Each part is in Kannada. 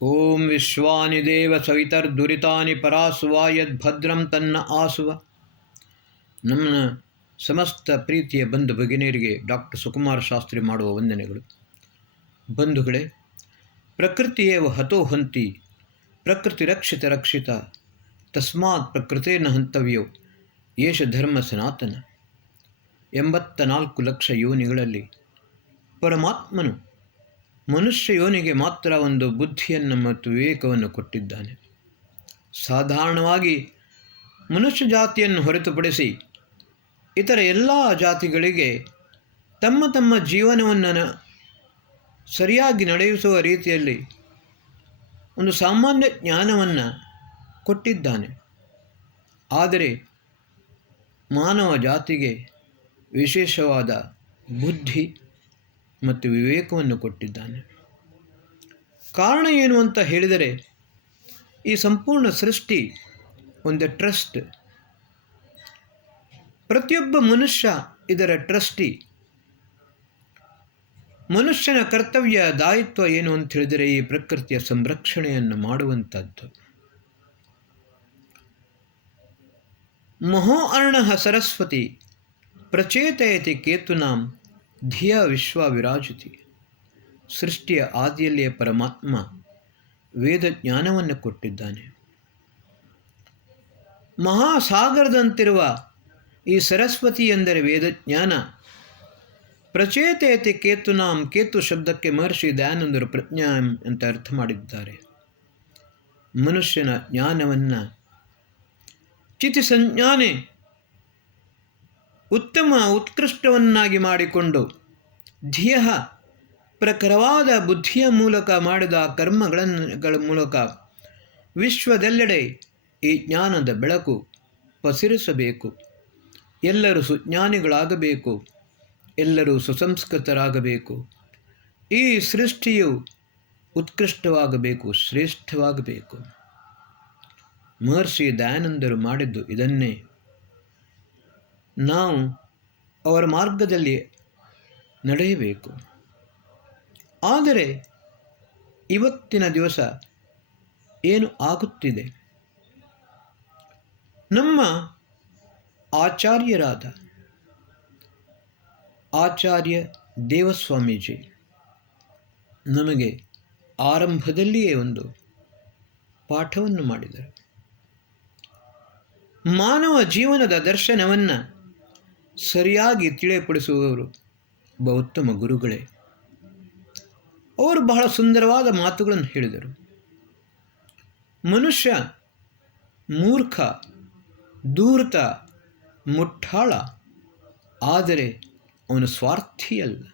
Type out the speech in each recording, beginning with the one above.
ಓಂ ವಿಶ್ವಾನಿ ದೇವ ಸವಿತರ್ದುರಿತಾನಿ ಪರಾಸುವ ಯದ್ಭದ್ರಂ ತನ್ನ ಆಸುವ. ನಮ್ಮ ಸಮಸ್ತ ಪ್ರೀತಿಯ ಬಂಧು ಭಗಿನಿಯರಿಗೆ ಡಾಕ್ಟರ್ ಸುಕುಮಾರ ಶಾಸ್ತ್ರಿ ಮಾಡುವ ವಂದನೆಗಳು. ಬಂಧುಗಳೇ, ಪ್ರಕೃತಿಯೇವ ಹತೋ ಹಂತಿ ಪ್ರಕೃತಿ ರಕ್ಷಿತ ರಕ್ಷಿತ ತಸ್ಮಾತ್ ಪ್ರಕೃತೇನ ಹಂತವ್ಯೋ ಯೇಷ ಧರ್ಮ ಸನಾತನ. 84 ಲಕ್ಷ ಯೋನಿಗಳಲ್ಲಿ ಪರಮಾತ್ಮನು ಮನುಷ್ಯ ಯೋನಿಗೆ ಮಾತ್ರ ಒಂದು ಬುದ್ಧಿಯನ್ನು ಮತ್ತು ವಿವೇಕವನ್ನು ಕೊಟ್ಟಿದ್ದಾನೆ. ಸಾಧಾರಣವಾಗಿ ಮನುಷ್ಯ ಜಾತಿಯನ್ನು ಹೊರತುಪಡಿಸಿ ಇತರ ಎಲ್ಲ ಜಾತಿಗಳಿಗೆ ತಮ್ಮ ತಮ್ಮ ಜೀವನವನ್ನು ಸರಿಯಾಗಿ ನಡೆಸುವ ರೀತಿಯಲ್ಲಿ ಒಂದು ಸಾಮಾನ್ಯ ಜ್ಞಾನವನ್ನು ಕೊಟ್ಟಿದ್ದಾನೆ. ಆದರೆ ಮಾನವ ಜಾತಿಗೆ ವಿಶೇಷವಾದ ಬುದ್ಧಿ ಮತ್ತು ವಿವೇಕವನ್ನು ಕೊಟ್ಟಿದ್ದಾನೆ. ಕಾರಣ ಏನು ಅಂತ ಹೇಳಿದರೆ, ಈ ಸಂಪೂರ್ಣ ಸೃಷ್ಟಿ ಒಂದು ಟ್ರಸ್ಟ್. ಪ್ರತಿಯೊಬ್ಬ ಮನುಷ್ಯ ಇದರ ಟ್ರಸ್ಟಿ. ಮನುಷ್ಯನ ಕರ್ತವ್ಯ ದಾಯಿತ್ವ ಏನು ಅಂತ ಹೇಳಿದರೆ ಈ ಪ್ರಕೃತಿಯ ಸಂರಕ್ಷಣೆಯನ್ನು ಮಾಡುವಂಥದ್ದು. ಮಹೋ ಅರ್ಣಃ ಸರಸ್ವತಿ ಪ್ರಚೇತಯತಿ ಕೇತುನಾಂ ಧಿಯ ವಿಶ್ವ ವಿರಾಜತಿ. ಸೃಷ್ಟಿಯ ಆದಿಯಲ್ಲಿಯೇ ಪರಮಾತ್ಮ ವೇದ ಜ್ಞಾನವನ್ನು ಕೊಟ್ಟಿದ್ದಾನೆ. ಮಹಾಸಾಗರದಂತಿರುವ ಈ ಸರಸ್ವತಿ ಎಂದರೆ ವೇದಜ್ಞಾನ. ಪ್ರಚೇತಯತಿ ಕೇತುನಾಂ, ಕೇತು ಶಬ್ದಕ್ಕೆ ಮಹರ್ಷಿ ದಯಾನಂದರು ಪ್ರಜ್ಞಾ ಅಂತ ಅರ್ಥ ಮಾಡಿದ್ದಾರೆ. ಮನುಷ್ಯನ ಜ್ಞಾನವನ್ನು ಚಿತಿ ಸಂಜ್ಞಾನೆ ಉತ್ತಮ ಉತ್ಕೃಷ್ಟವನ್ನಾಗಿ ಮಾಡಿಕೊಂಡು ಧಿಯ ಪ್ರಖರವಾದ ಬುದ್ಧಿಯ ಮೂಲಕ ಮಾಡಿದ ಕರ್ಮಗಳ ಮೂಲಕ ವಿಶ್ವದೆಲ್ಲೆಡೆ ಈ ಜ್ಞಾನದ ಬೆಳಕು ಪಸರಿಸಬೇಕು. ಎಲ್ಲರೂ ಸುಜ್ಞಾನಿಗಳಾಗಬೇಕು, ಎಲ್ಲರೂ ಸುಸಂಸ್ಕೃತರಾಗಬೇಕು. ಈ ಸೃಷ್ಟಿಯು ಉತ್ಕೃಷ್ಟವಾಗಬೇಕು, ಶ್ರೇಷ್ಠವಾಗಬೇಕು. ಮಹರ್ಷಿ ದಯಾನಂದರು ಮಾಡಿದ್ದು ಇದನ್ನೇ. ನಾವು ಅವರ ಮಾರ್ಗದಲ್ಲಿ ನಡೆಯಬೇಕು. ಆದರೆ ಇವತ್ತಿನ ದಿವಸ ಏನು ಆಗುತ್ತಿದೆ, ನಮ್ಮ ಆಚಾರ್ಯರಾದ ಆಚಾರ್ಯ ದೇವಸ್ವಾಮೀಜಿ ನಮಗೆ ಆರಂಭದಲ್ಲಿಯೇ ಒಂದು ಪಾಠವನ್ನು ಮಾಡಿದರು. ಮಾನವ ಜೀವನದ ದರ್ಶನವನ್ನು ಸರಿಯಾಗಿ ತಿಳಿಯಪಡಿಸುವವರು ಒಬ್ಬ ಉತ್ತಮ ಗುರುಗಳೇ. ಅವರು ಬಹಳ ಸುಂದರವಾದ ಮಾತುಗಳನ್ನು ಹೇಳಿದರು. ಮನುಷ್ಯ ಮೂರ್ಖ, ಧೂರ್ತ, ಮುಠಾಳ, ಆದರೆ ಅವನು ಸ್ವಾರ್ಥಿಯಲ್ಲ.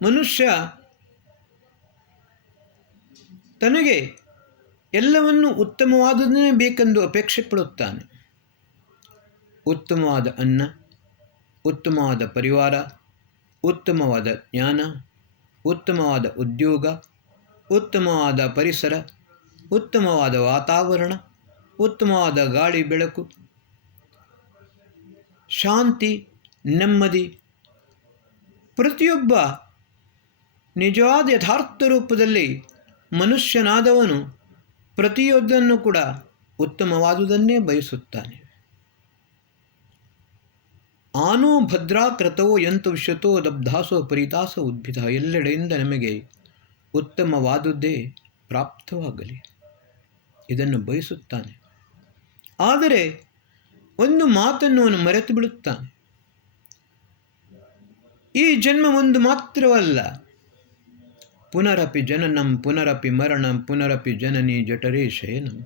ಮನುಷ್ಯ ತನಗೆ ಎಲ್ಲವನ್ನೂ ಉತ್ತಮವಾದದನ್ನೇ ಬೇಕೆಂದು ಅಪೇಕ್ಷೆ ಪಡುತ್ತಾನೆ. ಉತ್ತಮವಾದ ಅನ್ನ, ಉತ್ತಮವಾದ ಪರಿವಾರ, ಉತ್ತಮವಾದ ಜ್ಞಾನ, ಉತ್ತಮವಾದ ಉದ್ಯೋಗ, ಉತ್ತಮವಾದ ಪರಿಸರ, ಉತ್ತಮವಾದ ವಾತಾವರಣ, ಉತ್ತಮವಾದ ಗಾಳಿ ಬೆಳಕು, ಶಾಂತಿ, ನೆಮ್ಮದಿ. ಪ್ರತಿಯೊಬ್ಬ ನಿಜವಾದ ಯಥಾರ್ಥ ರೂಪದಲ್ಲಿ ಮನುಷ್ಯನಾದವನು ಪ್ರತಿಯೊಂದನ್ನು ಕೂಡ ಉತ್ತಮವಾದುದನ್ನೇ ಬಯಸುತ್ತಾನೆ. ಆನೋ ಭದ್ರಾ ಕ್ರತವೋ ಯಂತು ವಿಶ್ವತೋ ದಬ್ಧಾಸೋ ಪರಿತಾಸ ಉದ್ಭಿತ. ಎಲ್ಲೆಡೆಯಿಂದ ನಮಗೆ ಉತ್ತಮವಾದುದೇ ಪ್ರಾಪ್ತವಾಗಲಿ, ಇದನ್ನು ಬಯಸುತ್ತಾನೆ. ಆದರೆ ಒಂದು ಮಾತನ್ನು ಅವನು ಮರೆತು ಬಿಡುತ್ತಾನೆ. ಈ ಜನ್ಮ ಒಂದು ಮಾತ್ರವಲ್ಲ. ಪುನರಪಿ ಜನನಂ ಪುನರಪಿ ಮರಣಂ ಪುನರಪಿ ಜನನಿ ಜಠರೇ ಶಯನಂ.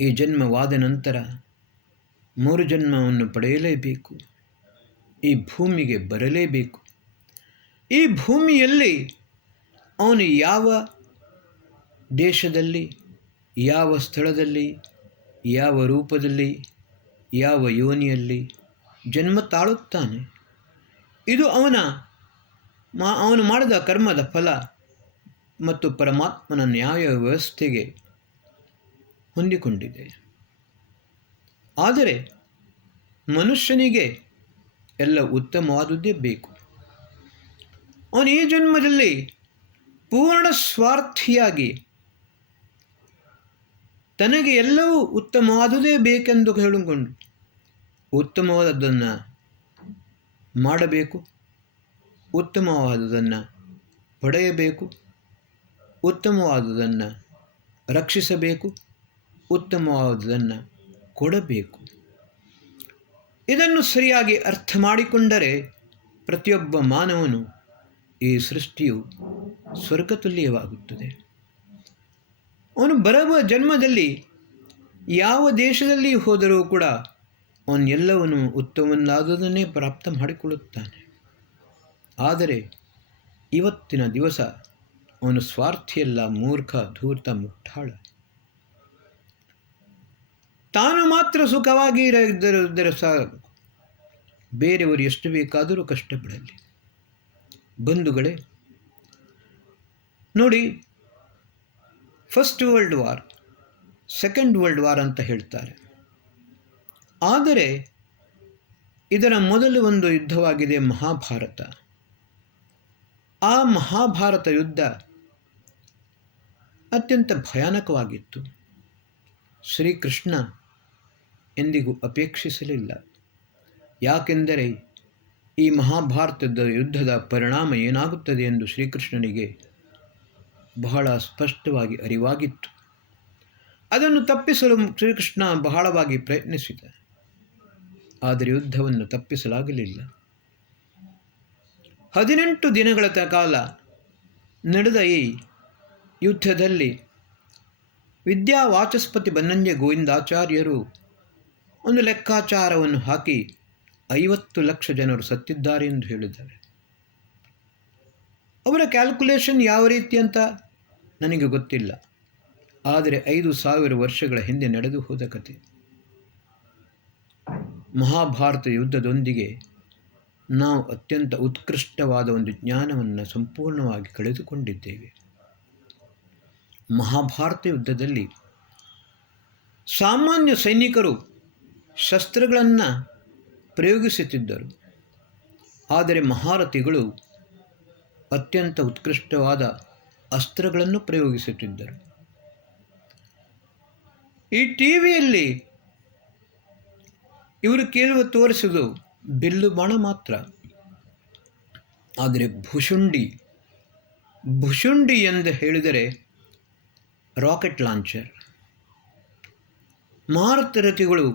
ಈ ಜನ್ಮವಾದ ನಂತರ 3 ಜನ್ಮವನ್ನು ಪಡೆಯಲೇಬೇಕು. ಈ ಭೂಮಿಗೆ ಬರಲೇಬೇಕು. ಈ ಭೂಮಿಯಲ್ಲಿ ಅವನು ಯಾವ ದೇಶದಲ್ಲಿ, ಯಾವ ಸ್ಥಳದಲ್ಲಿ, ಯಾವ ರೂಪದಲ್ಲಿ, ಯಾವ ಯೋನಿಯಲ್ಲಿ ಜನ್ಮ ತಾಳುತ್ತಾನೆ, ಇದು ಅವನು ಮಾಡಿದ ಕರ್ಮದ ಫಲ ಮತ್ತು ಪರಮಾತ್ಮನ ನ್ಯಾಯ ವ್ಯವಸ್ಥೆಗೆ ಹೊಂದಿಕೊಂಡಿದೆ. ಆದರೆ ಮನುಷ್ಯನಿಗೆ ಎಲ್ಲ ಉತ್ತಮವಾದುದೇ ಬೇಕು. ಅವನು ಈ ಜನ್ಮದಲ್ಲಿ ಪೂರ್ಣ ಸ್ವಾರ್ಥಿಯಾಗಿ ತನಗೆ ಎಲ್ಲವೂ ಉತ್ತಮವಾದುದೇ ಬೇಕೆಂದು ಹೇಳಿಕೊಂಡು ಉತ್ತಮವಾದದ್ದನ್ನು ಮಾಡಬೇಕು, ಉತ್ತಮವಾದುದನ್ನು ಪಡೆಯಬೇಕು, ಉತ್ತಮವಾದುದನ್ನು ರಕ್ಷಿಸಬೇಕು, ಉತ್ತಮವಾದುದನ್ನು ಕೊಡಬೇಕು. ಇದನ್ನು ಸರಿಯಾಗಿ ಅರ್ಥ ಮಾಡಿಕೊಂಡರೆ ಪ್ರತಿಯೊಬ್ಬ ಮಾನವನು ಈ ಸೃಷ್ಟಿಯು ಸ್ವರ್ಗತುಲ್ಯವಾಗುತ್ತದೆ. ಅವನು ಬರುವ ಜನ್ಮದಲ್ಲಿ ಯಾವ ದೇಶದಲ್ಲಿ ಹೋದರೂ ಕೂಡ ಅವನು ಎಲ್ಲವನ್ನೂ ಉತ್ತಮವಾದುದನ್ನೇ ಪ್ರಾಪ್ತ ಮಾಡಿಕೊಳ್ಳುತ್ತಾನೆ. ಆದರೆ ಇವತ್ತಿನ ದಿವಸ ಅವನು ಸ್ವಾರ್ಥಿಯಲ್ಲ, ಮೂರ್ಖ, ಧೂರ್ತ, ಮುಟ್ಟಾಳ. ತಾನು ಮಾತ್ರ ಸುಖವಾಗಿ ಇರದಿದ್ದರೆ ಸಾಕು, ಬೇರೆಯವರು ಎಷ್ಟು ಬೇಕಾದರೂ ಕಷ್ಟಪಡಲಿ. ಬಂಧುಗಳೇ, ನೋಡಿ, first world war, second world war ಅಂತ ಹೇಳ್ತಾರೆ. ಆದರೆ ಇದರ ಮೊದಲು ಒಂದು ಯುದ್ಧವಾಗಿದೆ, ಮಹಾಭಾರತ. ಆ ಮಹಾಭಾರತ ಯುದ್ಧ ಅತ್ಯಂತ ಭಯಾನಕವಾಗಿತ್ತು. ಶ್ರೀಕೃಷ್ಣ ಎಂದಿಗೂ ಅಪೇಕ್ಷಿಸಲಿಲ್ಲ. ಯಾಕೆಂದರೆ ಈ ಮಹಾಭಾರತದ ಯುದ್ಧದ ಪರಿಣಾಮ ಏನಾಗುತ್ತದೆ ಎಂದು ಶ್ರೀಕೃಷ್ಣನಿಗೆ ಬಹಳ ಸ್ಪಷ್ಟವಾಗಿ ಅರಿವಾಗಿತ್ತು. ಅದನ್ನು ತಪ್ಪಿಸಲು ಶ್ರೀಕೃಷ್ಣ ಬಹಳವಾಗಿ ಪ್ರಯತ್ನಿಸಿದ. ಆದರೆ ಯುದ್ಧವನ್ನು ತಪ್ಪಿಸಲಾಗಲಿಲ್ಲ. 18 ದಿನಗಳ ಕಾಲ ನಡೆದ ಈ ಯುದ್ಧದಲ್ಲಿ ವಿದ್ಯಾವಾಚಸ್ಪತಿ ಬನ್ನಂಜೆ ಗೋವಿಂದಾಚಾರ್ಯರು ಒಂದು ಲೆಕ್ಕಾಚಾರವನ್ನು ಹಾಕಿ 50 ಲಕ್ಷ ಜನರು ಸತ್ತಿದ್ದಾರೆ ಎಂದು ಹೇಳಿದ್ದಾರೆ. ಅವರ ಕ್ಯಾಲ್ಕುಲೇಷನ್ ಯಾವ ರೀತಿ ಅಂತ ನನಗೆ ಗೊತ್ತಿಲ್ಲ. ಆದರೆ 5,000 ವರ್ಷಗಳ ಹಿಂದೆ ನಡೆದು ಹೋದ ಕತೆ. ಮಹಾಭಾರತ ಯುದ್ಧದೊಂದಿಗೆ ನಾವು ಅತ್ಯಂತ ಉತ್ಕೃಷ್ಟವಾದ ಒಂದು ಜ್ಞಾನವನ್ನು ಸಂಪೂರ್ಣವಾಗಿ ಕಳೆದುಕೊಂಡಿದ್ದೇವೆ. ಮಹಾಭಾರತ ಯುದ್ಧದಲ್ಲಿ ಸಾಮಾನ್ಯ ಸೈನಿಕರು ಶಸ್ತ್ರಗಳನ್ನು ಪ್ರಯೋಗಿಸುತ್ತಿದ್ದರು. ಆದರೆ ಮಹಾರಥಿಗಳು ಅತ್ಯಂತ ಉತ್ಕೃಷ್ಟವಾದ ಅಸ್ತ್ರಗಳನ್ನು ಪ್ರಯೋಗಿಸುತ್ತಿದ್ದರು. ಈ ಟಿವಿಯಲ್ಲಿ ಇವರು ಕೇಳುವ ತೋರಿಸುವುದು ಬಿಲ್ಲು ಬಾಣ ಮಾತ್ರ. ಆದರೆ ಭುಷುಂಡಿ ಎಂದು ಹೇಳಿದರೆ ರಾಕೆಟ್ ಲಾಂಚರ್. ಮಹಾರಥಿಗಳು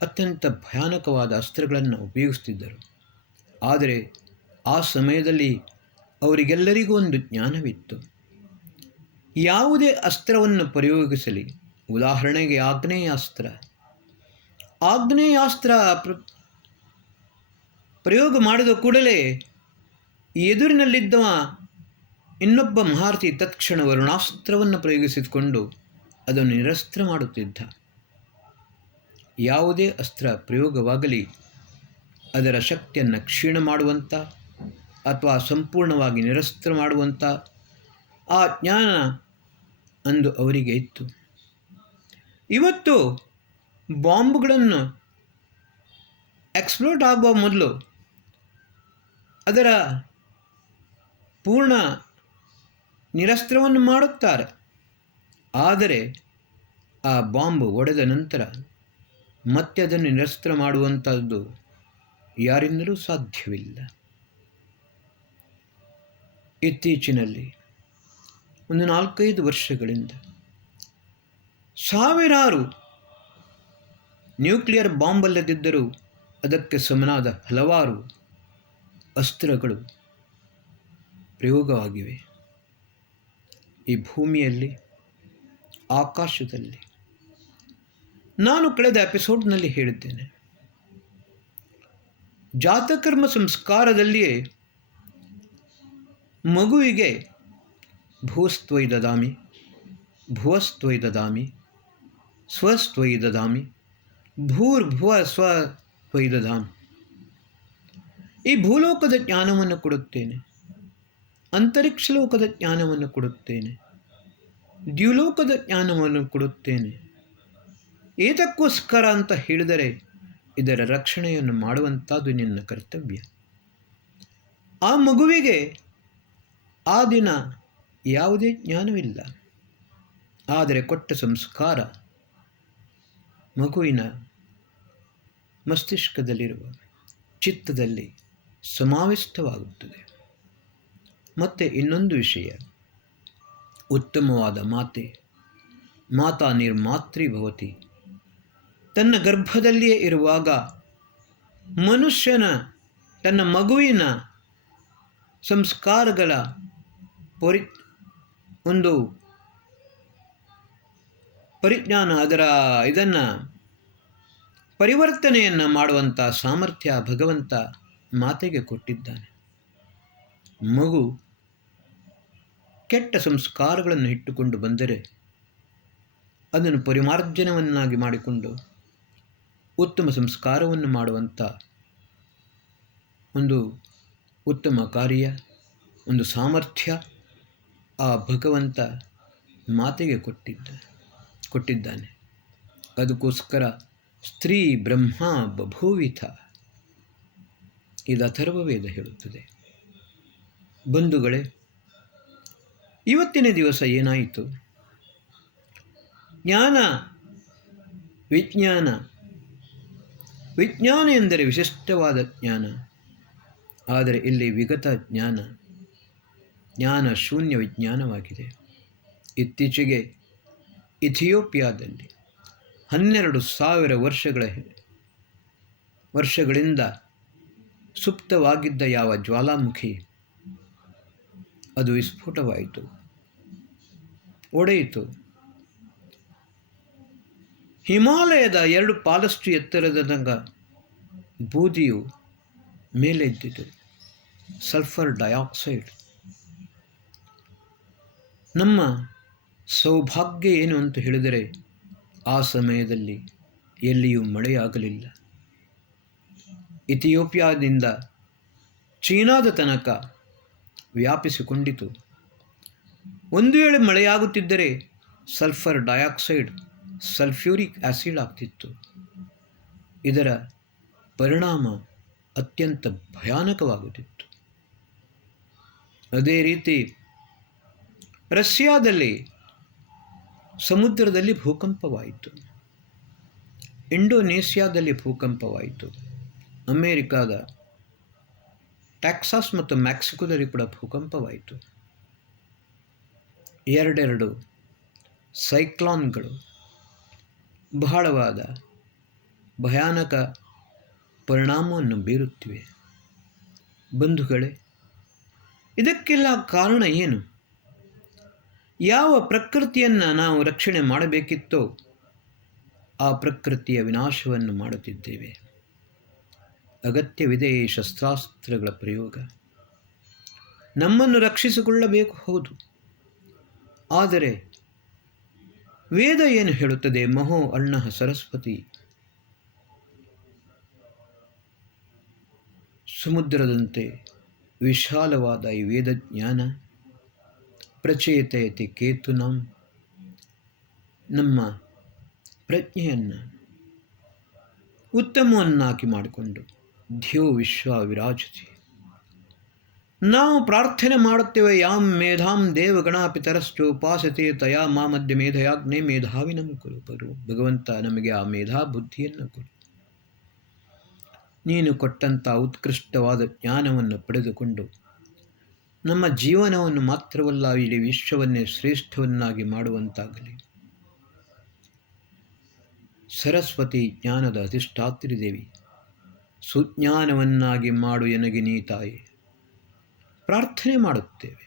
ಅತ್ಯಂತ ಭಯಾನಕವಾದ ಅಸ್ತ್ರಗಳನ್ನು ಉಪಯೋಗಿಸುತ್ತಿದ್ದರು. ಆದರೆ ಆ ಸಮಯದಲ್ಲಿ ಅವರಿಗೆಲ್ಲರಿಗೂ ಒಂದು ಜ್ಞಾನವಿತ್ತು. ಯಾವುದೇ ಅಸ್ತ್ರವನ್ನು ಪ್ರಯೋಗಿಸಲಿ, ಉದಾಹರಣೆಗೆ ಆಗ್ನೇಯಾಸ್ತ್ರ ಪ್ರಯೋಗ ಮಾಡಿದ ಕೂಡಲೇ ಎದುರಿನಲ್ಲಿದ್ದವ ಇನ್ನೊಬ್ಬ ಮಹಾರಥಿ ತತ್ಕ್ಷಣ ವರುಣಾಸ್ತ್ರವನ್ನು ಪ್ರಯೋಗಿಸಿಕೊಂಡು ಅದನ್ನು ನಿರಸ್ತ್ರ ಮಾಡುತ್ತಿದ್ದ. ಯಾವುದೇ ಅಸ್ತ್ರ ಪ್ರಯೋಗವಾಗಲಿ ಅದರ ಶಕ್ತಿಯನ್ನು ಕ್ಷೀಣ ಮಾಡುವಂಥ ಅಥವಾ ಸಂಪೂರ್ಣವಾಗಿ ನಿರಸ್ತ್ರ ಮಾಡುವಂಥ ಆ ಜ್ಞಾನ ಅಂದು ಅವರಿಗೆ ಇತ್ತು. ಇವತ್ತು ಬಾಂಬ್ಗಳನ್ನು ಎಕ್ಸ್ಪ್ಲೋಡ್ ಆಗುವ ಮೊದಲು ಅದರ ಪೂರ್ಣ ನಿರಸ್ತ್ರವನ್ನು ಮಾಡುತ್ತಾರೆ. ಆದರೆ ಆ ಬಾಂಬ್ ಒಡೆದ ನಂತರ ಮತ್ತೆ ಅದನ್ನು ನಿರಸ್ತ್ರ ಮಾಡುವಂಥದ್ದು ಯಾರಿಂದಲೂ ಸಾಧ್ಯವಿಲ್ಲ. ಇತ್ತೀಚಿನಲ್ಲಿ ಒಂದು 4-5 ವರ್ಷಗಳಿಂದ ಸಾವಿರಾರು ನ್ಯೂಕ್ಲಿಯರ್ ಬಾಂಬ್ ಅಲ್ಲದಿದ್ದರೂ ಅದಕ್ಕೆ ಸಮನಾದ ಹಲವಾರು ಅಸ್ತ್ರಗಳು ಪ್ರಯೋಗವಾಗಿವೆ. ಈ ಭೂಮಿಯಲ್ಲಿ, ಆಕಾಶದಲ್ಲಿ. ನಾನು ಕಳೆದ ಎಪಿಸೋಡ್ನಲ್ಲಿ ಹೇಳಿದ್ದೇನೆ, ಜಾತಕರ್ಮ ಸಂಸ್ಕಾರದಲ್ಲಿಯೇ ಮಗುವಿಗೆ ಭೂಸ್ತ್ವಯಿ ದದಾಮಿ, ಭುವಸ್ತ್ವಯಿ ದದಾಮಿ, ಸ್ವಸ್ತ್ವಯಿ ದದಾಮಿ, ಭೂರ್ಭುವ ಸ್ವತ್ವಯಿ ದದಾಮಿ. ಈ ಭೂಲೋಕದ ಜ್ಞಾನವನ್ನು ಕೊಡುತ್ತೇನೆ, ಅಂತರಿಕ್ಷ ಲೋಕದ ಜ್ಞಾನವನ್ನು ಕೊಡುತ್ತೇನೆ, ದ್ಯುಲೋಕದ ಜ್ಞಾನವನ್ನು ಕೊಡುತ್ತೇನೆ. ಏತಕ್ಕೋಸ್ಕರ ಅಂತ ಹೇಳಿದರೆ ಇದರ ರಕ್ಷಣೆಯನ್ನು ಮಾಡುವಂಥದ್ದು ನಿನ್ನ ಕರ್ತವ್ಯ. ಆ ಮಗುವಿಗೆ ಆ ದಿನ ಯಾವುದೇ ಜ್ಞಾನವಿಲ್ಲ. ಆದರೆ ಕೊಟ್ಟ ಸಂಸ್ಕಾರ ಮಗುವಿನ ಮಸ್ತಿಷ್ಕದಲ್ಲಿರುವ ಚಿತ್ತದಲ್ಲಿ ಸಮಾವಿಷ್ಟವಾಗುತ್ತದೆ. ಮತ್ತು ಇನ್ನೊಂದು ವಿಷಯ, ಉತ್ತಮವಾದ ಮಾತೆ ಮಾತಾ ನಿರ್ಮಾತೃ ಭವತಿ. ತನ್ನ ಗರ್ಭದಲ್ಲಿಯೇ ಇರುವಾಗ ಮನುಷ್ಯನ ತನ್ನ ಮಗುವಿನ ಸಂಸ್ಕಾರಗಳ ಒಂದು ಪರಿಜ್ಞಾನ, ಅದರ ಇದನ್ನು ಪರಿವರ್ತನೆಯನ್ನು ಮಾಡುವಂಥ ಸಾಮರ್ಥ್ಯ ಭಗವಂತ ಮಾತೆಗೆ ಕೊಟ್ಟಿದ್ದಾನೆ. ಮಗು ಕೆಟ್ಟ ಸಂಸ್ಕಾರಗಳನ್ನು ಇಟ್ಟುಕೊಂಡು ಬಂದರೆ ಅದನ್ನು ಪರಿಮಾರ್ಜನವನ್ನಾಗಿ ಮಾಡಿಕೊಂಡು ಉತ್ತಮ ಸಂಸ್ಕಾರವನ್ನು ಮಾಡುವಂಥ ಒಂದು ಉತ್ತಮ ಕಾರ್ಯ, ಒಂದು ಸಾಮರ್ಥ್ಯ ಆ ಭಗವಂತ ಮಾತೆಗೆ ಕೊಟ್ಟಿದ್ದಾನೆ. ಅದಕ್ಕೋಸ್ಕರ ಸ್ತ್ರೀ ಬ್ರಹ್ಮ ಬಭೂವಿಥ, ಇದು ಅಥರ್ವವೇದ ಹೇಳುತ್ತದೆ. ಬಂಧುಗಳೇ, ಇವತ್ತಿನ ದಿವಸ ಏನಾಯಿತು? ಜ್ಞಾನ ವಿಜ್ಞಾನ, ವಿಜ್ಞಾನ ಎಂದರೆ ವಿಶಿಷ್ಟವಾದ ಜ್ಞಾನ. ಆದರೆ ಇಲ್ಲಿ ವಿಗತ ಜ್ಞಾನ, ಜ್ಞಾನ ಶೂನ್ಯ ವಿಜ್ಞಾನವಾಗಿದೆ. ಇತ್ತೀಚೆಗೆ ಇಥಿಯೋಪಿಯಾದಲ್ಲಿ 12,000 ವರ್ಷಗಳಿಂದ ಸುಪ್ತವಾಗಿದ್ದ ಯಾವ ಜ್ವಾಲಾಮುಖಿ ಅದು ವಿಸ್ಫೋಟವಾಯಿತು, ಒಡೆಯಿತು. ಹಿಮಾಲಯದ 2 ಪಾಲಷ್ಟು ಎತ್ತರದ ತನಕ ಬೂದಿಯು ಮೇಲೆದ್ದಿತು. Sulphur dioxide. ನಮ್ಮ ಸೌಭಾಗ್ಯ ಏನು ಅಂತ ಹೇಳಿದರೆ, ಆ ಸಮಯದಲ್ಲಿ ಎಲ್ಲಿಯೂ ಮಳೆಯಾಗಲಿಲ್ಲ. ಇಥಿಯೋಪಿಯಾದಿಂದ ಚೀನಾದ ತನಕ ವ್ಯಾಪಿಸಿಕೊಂಡಿತು. ಒಂದು ವೇಳೆ ಮಳೆಯಾಗುತ್ತಿದ್ದರೆ ಸಲ್ಫರ್ ಡೈಆಕ್ಸೈಡ್, ಸಲ್ಫ್ಯೂರಿಕ್ ಆ್ಯಸಿಡ್ ಆಗ್ತಿತ್ತು. ಇದರ ಪರಿಣಾಮ ಅತ್ಯಂತ ಭಯಾನಕವಾಗುತ್ತಿತ್ತು. ಅದೇ ರೀತಿ ರಷ್ಯಾದಲ್ಲಿ ಸಮುದ್ರದಲ್ಲಿ ಭೂಕಂಪವಾಯಿತು, ಇಂಡೋನೇಷ್ಯಾದಲ್ಲಿ ಭೂಕಂಪವಾಯಿತು, ಅಮೇರಿಕಾದ ಟೆಕ್ಸಾಸ್ ಮತ್ತು ಮೆಕ್ಸಿಕೋದಲ್ಲಿ ಕೂಡ ಭೂಕಂಪವಾಯಿತು. 2 ಸೈಕ್ಲಾನ್ಗಳು ಬಹಳವಾದ ಭಯಾನಕ ಪರಿಣಾಮವನ್ನು ಬೀರುತ್ತಿವೆ. ಬಂಧುಗಳೇ, ಇದಕ್ಕೆಲ್ಲ ಕಾರಣ ಏನು? ಯಾವ ಪ್ರಕೃತಿಯನ್ನು ನಾವು ರಕ್ಷಣೆ ಮಾಡಬೇಕಿತ್ತೋ ಆ ಪ್ರಕೃತಿಯ ವಿನಾಶವನ್ನು ಮಾಡುತ್ತಿದ್ದೇವೆ. ಅಗತ್ಯವಿದೆ ಶಸ್ತ್ರಾಸ್ತ್ರಗಳ ಪ್ರಯೋಗ. ನಮ್ಮನ್ನು ರಕ್ಷಿಸಿಕೊಳ್ಳಬೇಕು, ಹೌದು. ಆದರೆ ವೇದ ಏನು ಹೇಳುತ್ತದೆ? ಮಹೋ ಅರ್ಣಃ ಸರಸ್ವತಿ. ಸಮುದ್ರದಂತೆ ವಿಶಾಲವಾದ ಈ ವೇದಜ್ಞಾನ ಪ್ರಚೇತಯತಿ ಕೇತುನಾಂ, ನಮ್ಮ ಪ್ರಜ್ಞೆಯನ್ನು ಉತ್ತಮವನ್ನಾಗಿ ಮಾಡಿಕೊಂಡು ಧ್ಯೋ ವಿಶ್ವ ವಿರಾಜತಿ. ನಾವು ಪ್ರಾರ್ಥನೆ ಮಾಡುತ್ತೇವೆ, ಯಾಂ ಮೇಧಾಂ ದೇವಗಣಾಪಿತರಶ್ಚೋಪಾಸತೆ ತಯಾ ಮಾ ಮಧ್ಯ ಮೇಧಯಾಗ್ನೇ ಮೇಧಾವಿನಂ ಕುರು. ಭಗವಂತ, ನಮಗೆ ಆ ಮೇಧಾ ಬುದ್ಧಿಯನ್ನು ಕೊಡು. ನೀನು ಕೊಟ್ಟಂಥ ಉತ್ಕೃಷ್ಟವಾದ ಜ್ಞಾನವನ್ನು ಪಡೆದುಕೊಂಡು ನಮ್ಮ ಜೀವನವನ್ನು ಮಾತ್ರವಲ್ಲ, ಇಲ್ಲಿ ವಿಶ್ವವನ್ನೇ ಶ್ರೇಷ್ಠವನ್ನಾಗಿ ಮಾಡುವಂತಾಗಲಿ. ಸರಸ್ವತಿ ಜ್ಞಾನದ ಅಧಿಷ್ಠಾತ್ರಿ ದೇವಿ, ಸುಜ್ಞಾನವನ್ನಾಗಿ ಮಾಡು ಎನಗೆ ನೀ ತಾಯಿ. ಪ್ರಾರ್ಥನೆ ಮಾಡುತ್ತೇವೆ.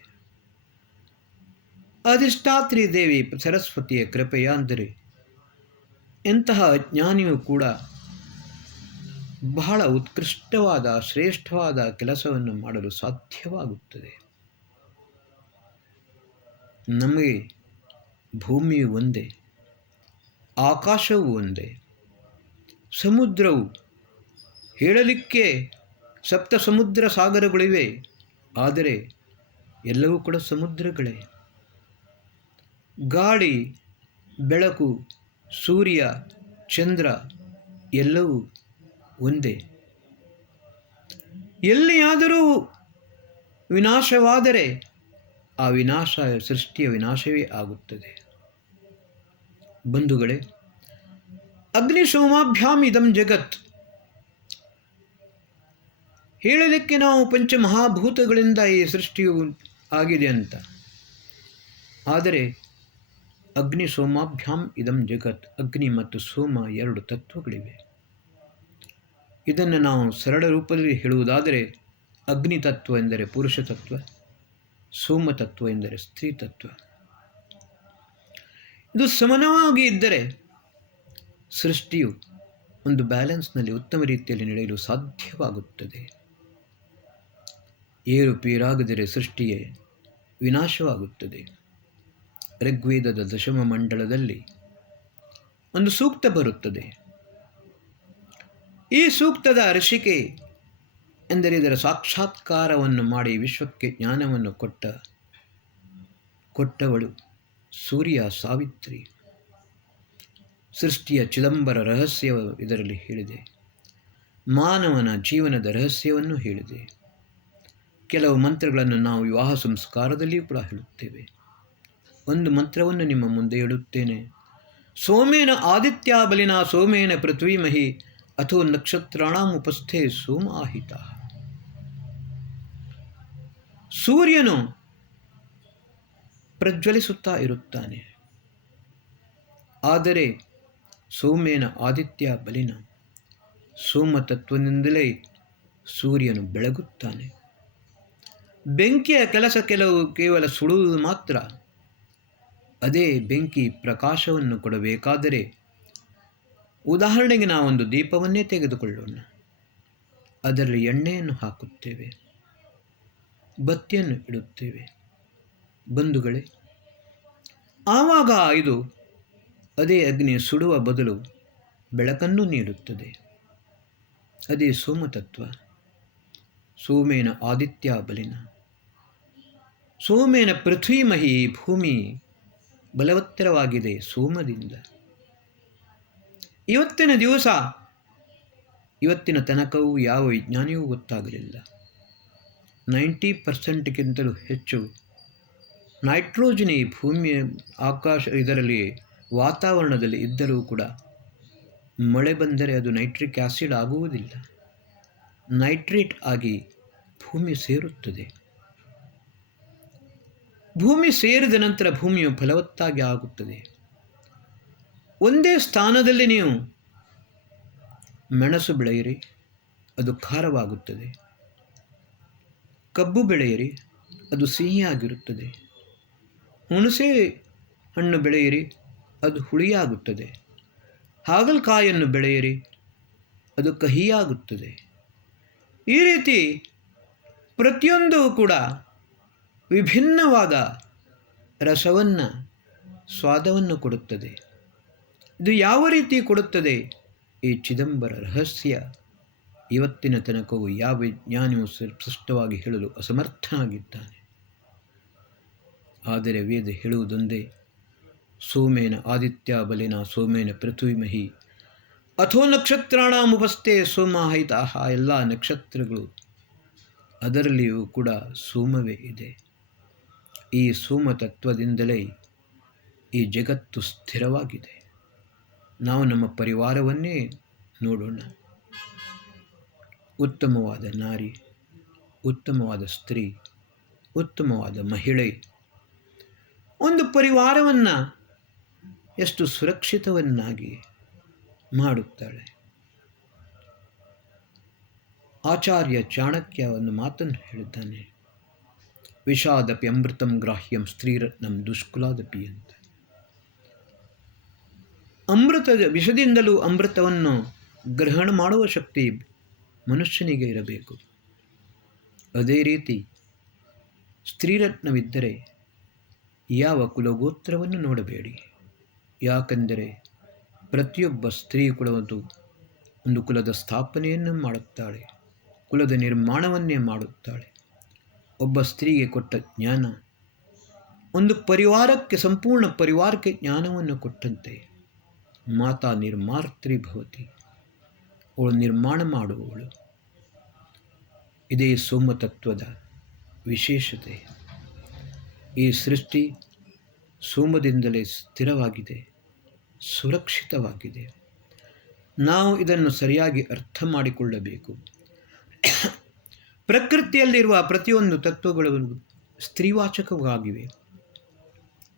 ಅಧಿಷ್ಠಾತ್ರಿ ದೇವಿ ಸರಸ್ವತಿಯ ಕೃಪೆಯಾಂದರೆ ಎಂತಹ ಅಜ್ಞಾನಿಯೂ ಕೂಡ ಬಹಳ ಉತ್ಕೃಷ್ಟವಾದ ಶ್ರೇಷ್ಠವಾದ ಕೆಲಸವನ್ನು ಮಾಡಲು ಸಾಧ್ಯವಾಗುತ್ತದೆ. ನಮಗೆ ಭೂಮಿಯು ಒಂದೇ, ಆಕಾಶವೂ ಒಂದೇ, ಸಮುದ್ರವು ಹೇಳಲಿಕ್ಕೆ 7 ಸಮುದ್ರ ಸಾಗರಗಳಿವೆ. ಆದರೆ ಎಲ್ಲವೂ ಕೂಡ ಸಮುದ್ರಗಳೇ. ಗಾಳಿ, ಬೆಳಕು, ಸೂರ್ಯ, ಚಂದ್ರ ಎಲ್ಲವೂ ಒಂದೇ. ಎಲ್ಲಿಯಾದರೂ ವಿನಾಶವಾದರೆ ಆ ವಿನಾಶ ಸೃಷ್ಟಿಯ ವಿನಾಶವೇ ಆಗುತ್ತದೆ. ಬಂಧುಗಳೇ, ಅಗ್ನಿಸೋಮಾಭ್ಯಾಂ ಇದಂ ಜಗತ್ ಹೇಳಲಿಕ್ಕೆ ನಾವು ಪಂಚಮಹಾಭೂತಗಳಿಂದ ಈ ಸೃಷ್ಟಿಯು ಆಗಿದೆ ಅಂತ. ಆದರೆ ಅಗ್ನಿ ಸೋಮಾಭ್ಯಾಂ ಇದಂ ಜಗತ್, ಅಗ್ನಿ ಮತ್ತು ಸೋಮ ಎರಡು ತತ್ವಗಳಿವೆ. ಇದನ್ನು ನಾವು ಸರಳ ರೂಪದಲ್ಲಿ ಹೇಳುವುದಾದರೆ ಅಗ್ನಿ ತತ್ವ ಎಂದರೆ ಪುರುಷ ತತ್ವ, ಸೋಮ ತತ್ವ ಎಂದರೆ ಸ್ತ್ರೀ ತತ್ವ. ಇದು ಸಮಾನವಾಗಿ ಇದ್ದರೆ ಸೃಷ್ಟಿಯು ಒಂದು ಬ್ಯಾಲೆನ್ಸ್ನಲ್ಲಿ ಉತ್ತಮ ರೀತಿಯಲ್ಲಿ ನಡೆಯಲು ಸಾಧ್ಯವಾಗುತ್ತದೆ. ಏರುಪೇರಾಗದರೆ ಸೃಷ್ಟಿಯೇ ವಿನಾಶವಾಗುತ್ತದೆ. ಋಗ್ವೇದದ ದಶಮ ಮಂಡಲದಲ್ಲಿ ಒಂದು ಸೂಕ್ತ ಬರುತ್ತದೆ. ಈ ಸೂಕ್ತದ ಋಷಿಕೆ ಎಂದರೆ ಇದರ ಸಾಕ್ಷಾತ್ಕಾರವನ್ನು ಮಾಡಿ ವಿಶ್ವಕ್ಕೆ ಜ್ಞಾನವನ್ನು ಕೊಟ್ಟವಳು ಸೂರ್ಯ ಸಾವಿತ್ರಿ. ಸೃಷ್ಟಿಯ ಚಿದಂಬರ ರಹಸ್ಯ ಇದರಲ್ಲಿ ಹೇಳಿದೆ. ಮಾನವನ ಜೀವನದ ರಹಸ್ಯವನ್ನು ಹೇಳಿದೆ. ಕೆಲವು ಮಂತ್ರಗಳನ್ನು ನಾವು ವಿವಾಹ ಸಂಸ್ಕಾರದಲ್ಲಿಯೂ ಕೂಡ ಹೇಳುತ್ತೇವೆ. ಒಂದು ಮಂತ್ರವನ್ನು ನಿಮ್ಮ ಮುಂದೆ ಇಡುತ್ತೇನೆ. ಸೋಮೇನ ಆದಿತ್ಯ ಬಲಿನ ಸೋಮೇನ ಪೃಥ್ವೀಮಹಿ ಅಥೋ ನಕ್ಷತ್ರಾಣಾಂ ಉಪಸ್ಥೆ ಸೋಮಾಹಿತ. ಸೂರ್ಯನು ಪ್ರಜ್ವಲಿಸುತ್ತಾ ಇರುತ್ತಾನೆ, ಆದರೆ ಸೋಮೇನ ಆದಿತ್ಯ ಬಲಿನ ಸೋಮತತ್ವದಿಂದಲೇ ಸೂರ್ಯನು ಬೆಳಗುತ್ತಾನೆ. ಬೆಂಕಿಯ ಕೆಲಸ ಕೇವಲ ಸುಡುವುದು ಮಾತ್ರ. ಅದೇ ಬೆಂಕಿ ಪ್ರಕಾಶವನ್ನು ಕೊಡಬೇಕಾದರೆ, ಉದಾಹರಣೆಗೆ ನಾವೊಂದು ದೀಪವನ್ನೇ ತೆಗೆದುಕೊಳ್ಳೋಣ. ಅದರಲ್ಲಿ ಎಣ್ಣೆಯನ್ನು ಹಾಕುತ್ತೇವೆ, ಬತ್ತಿಯನ್ನು ಇಡುತ್ತೇವೆ. ಬಂಧುಗಳೇ, ಆವಾಗ ಇದು ಅದೇ ಅಗ್ನಿ ಸುಡುವ ಬದಲು ಬೆಳಕನ್ನು ನೀಡುತ್ತದೆ. ಅದೇ ಸೋಮತತ್ವ. ಸೋಮೇನ ಆದಿತ್ಯ ಬಲಿನ ಸೋಮೇನ ಪೃಥ್ವೀಮಹಿ, ಭೂಮಿ ಬಲವತ್ತರವಾಗಿದೆ ಸೋಮದಿಂದ. ಇವತ್ತಿನ ದಿವಸ, ಇವತ್ತಿನ ತನಕವೂ ಯಾವ ವಿಜ್ಞಾನಿಯೂ ಗೊತ್ತಾಗಲಿಲ್ಲ. 90% ಹೆಚ್ಚು ನೈಟ್ರೋಜನ್ ಈ ಭೂಮಿಯ ಇದರಲ್ಲಿ ವಾತಾವರಣದಲ್ಲಿ ಇದ್ದರೂ ಕೂಡ ಮಳೆ ಬಂದರೆ ಅದು ನೈಟ್ರಿಕ್ ಆ್ಯಸಿಡ್ ಆಗುವುದಿಲ್ಲ, ನೈಟ್ರೇಟ್ ಆಗಿ ಭೂಮಿ ಸೇರುತ್ತದೆ. ಭೂಮಿ ಸೇರಿದ ನಂತರ ಭೂಮಿಯು ಫಲವತ್ತಾಗಿ ಆಗುತ್ತದೆ. ಒಂದೇ ಸ್ಥಾನದಲ್ಲಿ ನೀವು ಮೆಣಸು ಬೆಳೆಯಿರಿ, ಅದು ಖಾರವಾಗುತ್ತದೆ. ಕಬ್ಬು ಬೆಳೆಯಿರಿ, ಅದು ಸಿಹಿಯಾಗಿರುತ್ತದೆ. ಹುಣಸೆ ಹಣ್ಣು ಬೆಳೆಯಿರಿ, ಅದು ಹುಳಿಯಾಗುತ್ತದೆ. ಹಾಗಲಕಾಯಿಯನ್ನು ಬೆಳೆಯಿರಿ, ಅದು ಕಹಿಯಾಗುತ್ತದೆ. ಈ ರೀತಿ ಪ್ರತಿಯೊಂದು ಕೂಡ ವಿಭಿನ್ನವಾದ ರಸವನ್ನು, ಸ್ವಾದವನ್ನು ಕೊಡುತ್ತದೆ. ಇದು ಯಾವ ರೀತಿ ಕೊಡುತ್ತದೆ? ಈ ಚಿದಂಬರ ರಹಸ್ಯ ಇವತ್ತಿನ ತನಕವೂ ಯಾವ ವಿಜ್ಞಾನಿಯೂ ಸ್ಪಷ್ಟವಾಗಿ ಹೇಳಲು ಅಸಮರ್ಥನಾಗಿದ್ದಾನೆ. ಆದರೆ ವೇದ ಹೇಳುವುದೊಂದೇ, ಸೋಮೇನ ಆದಿತ್ಯ ಬಲಿನ ಸೋಮೇನ ಪೃಥ್ವೀಮಹಿ ಅಥೋ ನಕ್ಷತ್ರಾಣಾಂ ಉಪಸ್ಥೆ ಸೋಮಾಹಿತ. ಎಲ್ಲ ನಕ್ಷತ್ರಗಳು ಅದರಲ್ಲಿಯೂ ಕೂಡ ಸೋಮವೇ ಇದೆ. ಈ ಸೋಮತತ್ವದಿಂದಲೇ ಈ ಜಗತ್ತು ಸ್ಥಿರವಾಗಿದೆ. ನಾವು ನಮ್ಮ ಪರಿವಾರವನ್ನೇ ನೋಡೋಣ. ಉತ್ತಮವಾದ ನಾರಿ, ಉತ್ತಮವಾದ ಸ್ತ್ರೀ, ಉತ್ತಮವಾದ ಮಹಿಳೆ ಒಂದು ಪರಿವಾರವನ್ನು ಎಷ್ಟು ಸುರಕ್ಷಿತವನ್ನಾಗಿ ಮಾಡುತ್ತಾಳೆ. ಆಚಾರ್ಯ ಚಾಣಕ್ಯ ಒಂದು ಮಾತನ್ನು ಹೇಳಿದ್ದಾನೆ, ವಿಷಾದಪಿ ಅಮೃತಂ ಗ್ರಾಹ್ಯಂ ಸ್ತ್ರೀರತ್ನಂ ದುಷ್ಕುಲಾದಪಿ ಅಂತ. ವಿಷದಿಂದಲೂ ಅಮೃತವನ್ನು ಗ್ರಹಣ ಮಾಡುವ ಶಕ್ತಿ ಮನುಷ್ಯನಿಗೆ ಇರಬೇಕು. ಅದೇ ರೀತಿ ಸ್ತ್ರೀರತ್ನವಿದ್ದರೆ ಯಾವ ಕುಲಗೋತ್ರವನ್ನು ನೋಡಬೇಡಿ. ಯಾಕೆಂದರೆ ಪ್ರತಿಯೊಬ್ಬ ಸ್ತ್ರೀ ಕೂಡ ಒಂದು ಕುಲದ ಸ್ಥಾಪನೆಯನ್ನು ಮಾಡುತ್ತಾಳೆ, ಕುಲದ ನಿರ್ಮಾಣವನ್ನೇ ಮಾಡುತ್ತಾಳೆ. ಒಬ್ಬ ಸ್ತ್ರೀಗೆ ಕೊಟ್ಟ ಜ್ಞಾನ ಒಂದು ಪರಿವಾರಕ್ಕೆ, ಸಂಪೂರ್ಣ ಪರಿವಾರಕ್ಕೆ ಜ್ಞಾನವನ್ನು ಕೊಟ್ಟಂತೆ. ಮಾತಾ ನಿರ್ಮಾತೃ ಭವತಿ, ಅವಳು ನಿರ್ಮಾಣ ಮಾಡುವವಳು. ಇದೇ ಸೋಮತತ್ವದ ವಿಶೇಷತೆ. ಈ ಸೃಷ್ಟಿ ಸೋಮದಿಂದಲೇ ಸ್ಥಿರವಾಗಿದೆ, ಸುರಕ್ಷಿತವಾಗಿದೆ. ನಾವು ಇದನ್ನು ಸರಿಯಾಗಿ ಅರ್ಥ ಮಾಡಿಕೊಳ್ಳಬೇಕು. ಪ್ರಕೃತಿಯಲ್ಲಿರುವ ಪ್ರತಿಯೊಂದು ತತ್ವಗಳು ಸ್ತ್ರೀವಾಚಕವಾಗಿವೆ.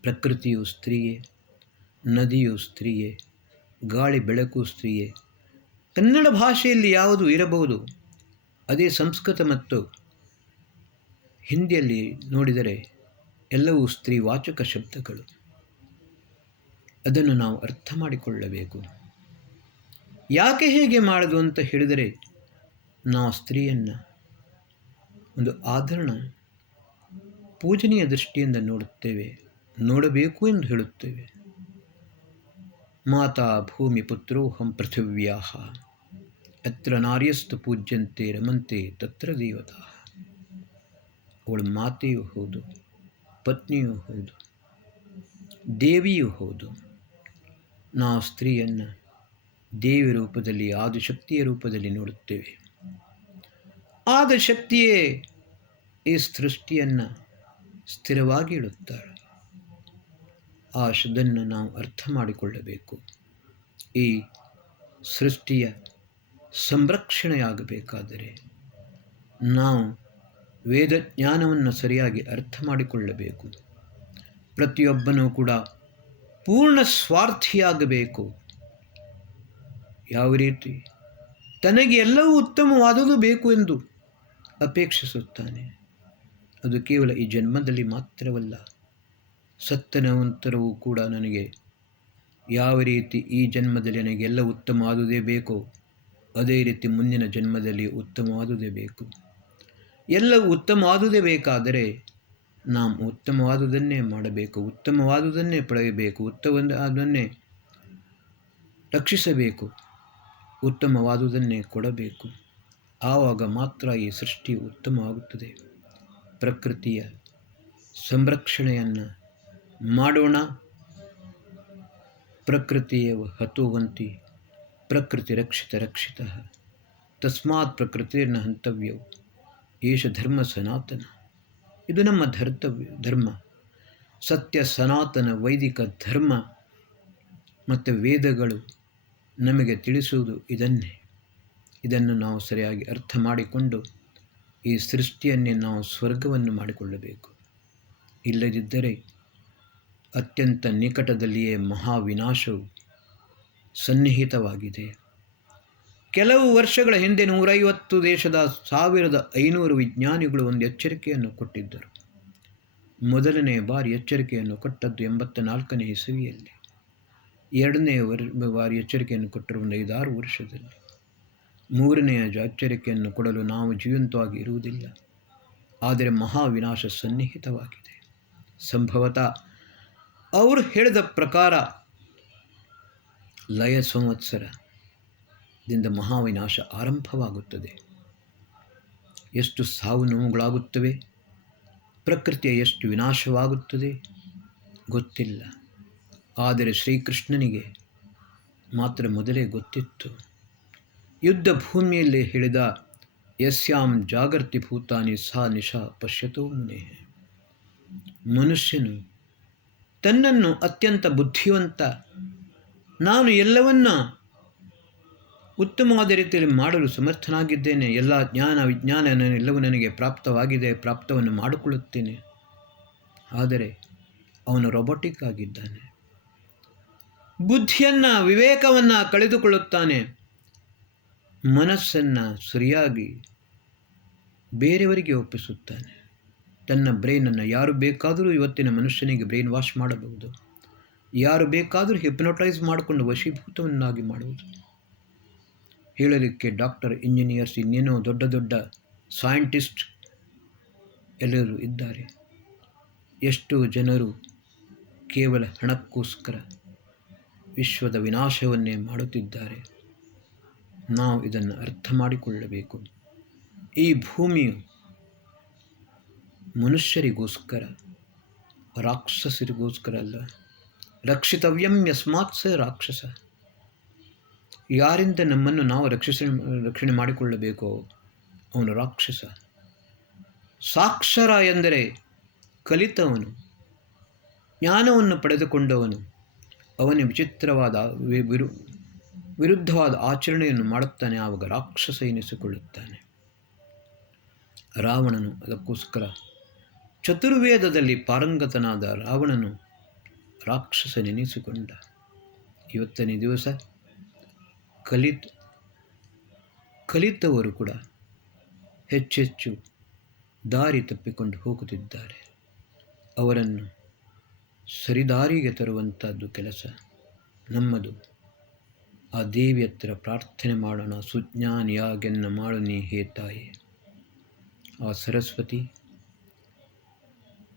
ಪ್ರಕೃತಿಯು ಸ್ತ್ರೀಯೇ, ನದಿಯು ಸ್ತ್ರೀಯೇ, ಗಾಳಿ ಬೆಳಕು ಸ್ತ್ರೀಯೇ. ಕನ್ನಡ ಭಾಷೆಯಲ್ಲಿ ಯಾವುದು ಇರಬಹುದು, ಅದೇ ಸಂಸ್ಕೃತ ಮತ್ತು ಹಿಂದಿಯಲ್ಲಿ ನೋಡಿದರೆ ಎಲ್ಲವೂ ಸ್ತ್ರೀವಾಚಕ ಶಬ್ದಗಳು. ಅದನ್ನು ನಾವು ಅರ್ಥ ಮಾಡಿಕೊಳ್ಳಬೇಕು. ಯಾಕೆ ಹೇಗೆ ಮಾಡೋದು ಅಂತ ಹೇಳಿದರೆ, ನಾವು ಸ್ತ್ರೀಯನ್ನು ಒಂದು ಆಧರಣ, ಪೂಜನೀಯ ದೃಷ್ಟಿಯಿಂದ ನೋಡುತ್ತೇವೆ, ನೋಡಬೇಕು ಎಂದು ಹೇಳುತ್ತೇವೆ. ಮಾತಾ ಭೂಮಿ ಪುತ್ರೋಹಂ ಪೃಥಿವ್ಯಾಹ ಯತ್ರ ನಾರ್ಯಸ್ತು ಪೂಜ್ಯಂತೆ ರಮಂತೆ ತತ್ರ ದೇವತಾ. ಅವಳು ಮಾತೆಯೂ ಹೌದು, ಪತ್ನಿಯೂ ಹೌದು, ದೇವಿಯೂ ಹೌದು. ನಾವು ಸ್ತ್ರೀಯನ್ನು ದೇವಿ ರೂಪದಲ್ಲಿ, ಆದಿಶಕ್ತಿಯ ರೂಪದಲ್ಲಿ ನೋಡುತ್ತೇವೆ. ಆದಿಶಕ್ತಿಯೇ ಈ ಸೃಷ್ಟಿಯನ್ನು ಸ್ಥಿರವಾಗಿ ಇಡುತ್ತಾಳೆ. ಅದನ್ನು ನಾವು ಅರ್ಥ ಮಾಡಿಕೊಳ್ಳಬೇಕು. ಈ ಸೃಷ್ಟಿಯ ಸಂರಕ್ಷಣೆಯಾಗಬೇಕಾದರೆ ನಾವು ವೇದಜ್ಞಾನವನ್ನು ಸರಿಯಾಗಿ ಅರ್ಥ ಮಾಡಿಕೊಳ್ಳಬೇಕು. ಪ್ರತಿಯೊಬ್ಬನೂ ಕೂಡ ಪೂರ್ಣ ಸ್ವಾರ್ಥಿಯಾಗಬೇಕು. ಯಾವ ರೀತಿ ತನಗೆ ಎಲ್ಲವೂ ಉತ್ತಮವಾದುದು ಬೇಕು ಎಂದು ಅಪೇಕ್ಷಿಸುತ್ತಾನೆ. ಅದು ಕೇವಲ ಈ ಜನ್ಮದಲ್ಲಿ ಮಾತ್ರವಲ್ಲ, ಸತ್ತ ನಂತರವೂ ಕೂಡ ನನಗೆ ಯಾವ ರೀತಿ ಈ ಜನ್ಮದಲ್ಲಿ ನನಗೆ ಎಲ್ಲ ಉತ್ತಮವಾದುದೇ ಬೇಕೋ ಅದೇ ರೀತಿ ಮುಂದಿನ ಜನ್ಮದಲ್ಲಿ ಉತ್ತಮವಾದುದೇ ಬೇಕು. ಎಲ್ಲವೂ ಉತ್ತಮವಾದುದೇ ಬೇಕಾದರೆ ನಾವು ಉತ್ತಮವಾದುದನ್ನೇ ಮಾಡಬೇಕು, ಉತ್ತಮವಾದುದನ್ನೇ ಪಡೆಯಬೇಕು, ಉತ್ತಮವಾದನ್ನೇ ರಕ್ಷಿಸಬೇಕು, ಉತ್ತಮವಾದುದನ್ನೇ ಕೊಡಬೇಕು. ಆವಾಗ ಮಾತ್ರ ಈ ಸೃಷ್ಟಿ ಉತ್ತಮವಾಗುತ್ತದೆ. ಪ್ರಕೃತಿಯ ಸಂರಕ್ಷಣೆಯನ್ನು ಮಾಡೋಣ. ಪ್ರಕೃತಿಯ ಹತೋವಂತಿ ಪ್ರಕೃತಿ ರಕ್ಷಿತ ತಸ್ಮಾತ್ ಪ್ರಕೃತಿರ್ನ ಹಂತವ್ಯವು ಏಷ ಧರ್ಮ ಸನಾತನ. ಇದು ನಮ್ಮ ಧರ್ಮ, ಸತ್ಯ ಸನಾತನ ವೈದಿಕ ಧರ್ಮ ಮತ್ತು ವೇದಗಳು ನಮಗೆ ತಿಳಿಸುವುದು ಇದನ್ನೇ. ಇದನ್ನು ನಾವು ಸರಿಯಾಗಿ ಅರ್ಥ ಮಾಡಿಕೊಂಡು ಈ ಸೃಷ್ಟಿಯನ್ನೇ ನಾವು ಸ್ವರ್ಗವನ್ನು ಮಾಡಿಕೊಳ್ಳಬೇಕು. ಇಲ್ಲದಿದ್ದರೆ ಅತ್ಯಂತ ನಿಕಟದಲ್ಲಿಯೇ ಮಹಾವಿನಾಶವು ಸನ್ನಿಹಿತವಾಗಿದೆ. ಕೆಲವು ವರ್ಷಗಳ ಹಿಂದೆ 150 ದೇಶದ 1500 ವಿಜ್ಞಾನಿಗಳು ಒಂದು ಎಚ್ಚರಿಕೆಯನ್ನು ಕೊಟ್ಟಿದ್ದರು. ಮೊದಲನೇ ಬಾರಿ ಎಚ್ಚರಿಕೆಯನ್ನು ಕೊಟ್ಟದ್ದು 84ನೇ ಇಸವಿಯಲ್ಲಿ. ಎರಡನೇ ಬಾರಿ ಎಚ್ಚರಿಕೆಯನ್ನು ಕೊಟ್ಟರು 5-6 ವರ್ಷದಲ್ಲಿ. ಮೂರನೆಯ ಎಚ್ಚರಿಕೆಯನ್ನು ಕೊಡಲು ನಾವು ಜೀವಂತವಾಗಿ ಇರುವುದಿಲ್ಲ. ಆದರೆ ಮಹಾವಿನಾಶ ಸನ್ನಿಹಿತವಾಗಿದೆ. ಸಂಭವತಃ ಅವರು ಹೇಳಿದ ಪ್ರಕಾರ ಲಯ ಸಂವತ್ಸರದಿಂದ ಮಹಾವಿನಾಶ ಆರಂಭವಾಗುತ್ತದೆ. ಎಷ್ಟು ಸಾವು ನೋವುಗಳಾಗುತ್ತವೆ, ಪ್ರಕೃತಿಯ ಎಷ್ಟು ವಿನಾಶವಾಗುತ್ತದೆ ಗೊತ್ತಿಲ್ಲ. ಆದರೆ ಶ್ರೀಕೃಷ್ಣನಿಗೆ ಮಾತ್ರ ಮೊದಲೇ ಗೊತ್ತಿತ್ತು. ಯುದ್ಧ ಭೂಮಿಯಲ್ಲಿ ಹೇಳಿದ ಯಸ್ಯಾಂ ಜಾಗರ್ತಿ ಭೂತಾನಿ ಸಾ ನಿಶಾ ಪಶ್ಯತೋ ಮುನೇ. ಮನುಷ್ಯನು ತನ್ನನ್ನು ಅತ್ಯಂತ ಬುದ್ಧಿವಂತ, ನಾನು ಎಲ್ಲವನ್ನ ಉತ್ತಮವಾದ ರೀತಿಯಲ್ಲಿ ಮಾಡಲು ಸಮರ್ಥನಾಗಿದ್ದೇನೆ, ಎಲ್ಲ ಜ್ಞಾನ ವಿಜ್ಞಾನ ಎಲ್ಲವೂ ನನಗೆ ಪ್ರಾಪ್ತವಾಗಿದೆ, ಪ್ರಾಪ್ತವನ್ನು ಮಾಡಿಕೊಳ್ಳುತ್ತೇನೆ. ಆದರೆ ಅವನು ರೊಬೊಟಿಕ್ ಆಗಿದ್ದಾನೆ. ಬುದ್ಧಿಯನ್ನು, ವಿವೇಕವನ್ನು ಕಳೆದುಕೊಳ್ಳುತ್ತಾನೆ. ಮನಸ್ಸನ್ನು ಸರಿಯಾಗಿ ಬೇರೆಯವರಿಗೆ ಒಪ್ಪಿಸುತ್ತಾನೆ. ತನ್ನ ಬ್ರೈನನ್ನು ಯಾರು ಬೇಕಾದರೂ ಇವತ್ತಿನ ಮನುಷ್ಯನಿಗೆ ಬ್ರೈನ್ ವಾಶ್ ಮಾಡಬಹುದು. ಯಾರು ಬೇಕಾದರೂ ಹಿಪ್ನೋಟೈಸ್ ಮಾಡಿಕೊಂಡು ವಶೀಭೂತವನ್ನಾಗಿ ಮಾಡುವುದು. ಹೇಳಲಿಕ್ಕೆ ಡಾಕ್ಟರ್, ಇಂಜಿನಿಯರ್ಸ್, ಇನ್ನೇನೋ ದೊಡ್ಡ ದೊಡ್ಡ ಸೈಂಟಿಸ್ಟ್ ಎಲ್ಲರೂ ಇದ್ದಾರೆ. ಎಷ್ಟೋ ಜನರು ಕೇವಲ ಹಣಕ್ಕೋಸ್ಕರ ವಿಶ್ವದ ವಿನಾಶವನ್ನೇ ಮಾಡುತ್ತಿದ್ದಾರೆ. ನಾವು ಇದನ್ನು ಅರ್ಥ ಮಾಡಿಕೊಳ್ಳಬೇಕು. ಈ ಭೂಮಿಯು ಮನುಷ್ಯರಿಗೋಸ್ಕರ, ರಾಕ್ಷಸರಿಗೋಸ್ಕರ ಅಲ್ಲ. ರಕ್ಷಿತವ್ಯಂ ಯಸ್ಮಾತ್ ಸ ರಾಕ್ಷಸ. ಯಾರಿಂದ ನಮ್ಮನ್ನು ನಾವು ರಕ್ಷಣೆ ಮಾಡಿಕೊಳ್ಳಬೇಕೋ ಅವನು ರಾಕ್ಷಸ. ಸಾಕ್ಷರ ಎಂದರೆ ಕಲಿತವನು, ಜ್ಞಾನವನ್ನು ಪಡೆದುಕೊಂಡವನು. ಅವನು ವಿಚಿತ್ರವಾದ ವಿರುದ್ಧವಾದ ಆಚರಣೆಯನ್ನು ಮಾಡುತ್ತಾನೆ, ಆವಾಗ ರಾಕ್ಷಸ ಎನಿಸಿಕೊಳ್ಳುತ್ತಾನೆ. ರಾವಣನು ಅದಕ್ಕೋಸ್ಕರ ಚತುರ್ವೇದದಲ್ಲಿ ಪಾರಂಗತನಾದ ರಾವಣನು ರಾಕ್ಷಸನೆನಿಸಿಕೊಂಡ. ಇವತ್ತನೇ ದಿವಸ ಕಲಿತವರು ಕೂಡ ಹೆಚ್ಚೆಚ್ಚು ದಾರಿ ತಪ್ಪಿಕೊಂಡು ಹೋಗುತ್ತಿದ್ದಾರೆ. ಅವರನ್ನು ಸರಿದಾರಿಗೆ ತರುವಂಥದ್ದು ಕೆಲಸ ನಮ್ಮದು. ಆ ದೇವಿ ಹತ್ತಿರ ಪ್ರಾರ್ಥನೆ ಮಾಡೋಣ. ಸುಜ್ಞಾನಿಯಾಗೆನ್ನ ಮಾಡು ನೀ ಹೇ ತಾಯಿ. ಆ ಸರಸ್ವತಿ,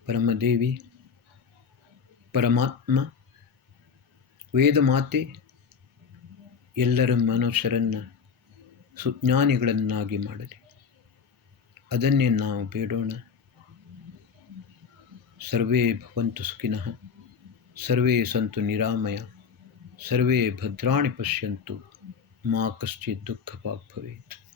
ಪರಮದೇವಿ, ಪರಮಾತ್ಮ, ವೇದಮಾತೆ ಎಲ್ಲರ ಮನುಷ್ಯರನ್ನು ಸುಜ್ಞಾನಿಗಳನ್ನಾಗಿ ಮಾಡಲಿ. ಅದನ್ನೇ ನಾವು ಬೇಡೋಣ. ಸರ್ವೇ ಭವಂತು ಸುಖಿನಃ, ಸರ್ವೇ ಸಂತು ನಿರಾಮಯ, ಸರ್ವೇ ಭದ್ರಾಣಿ ಪಶ್ಯಂತು, ಮಾ ಕಶ್ಚಿತ್ ದುಃಖ ಭಾಗ್ ಭವೇತ್.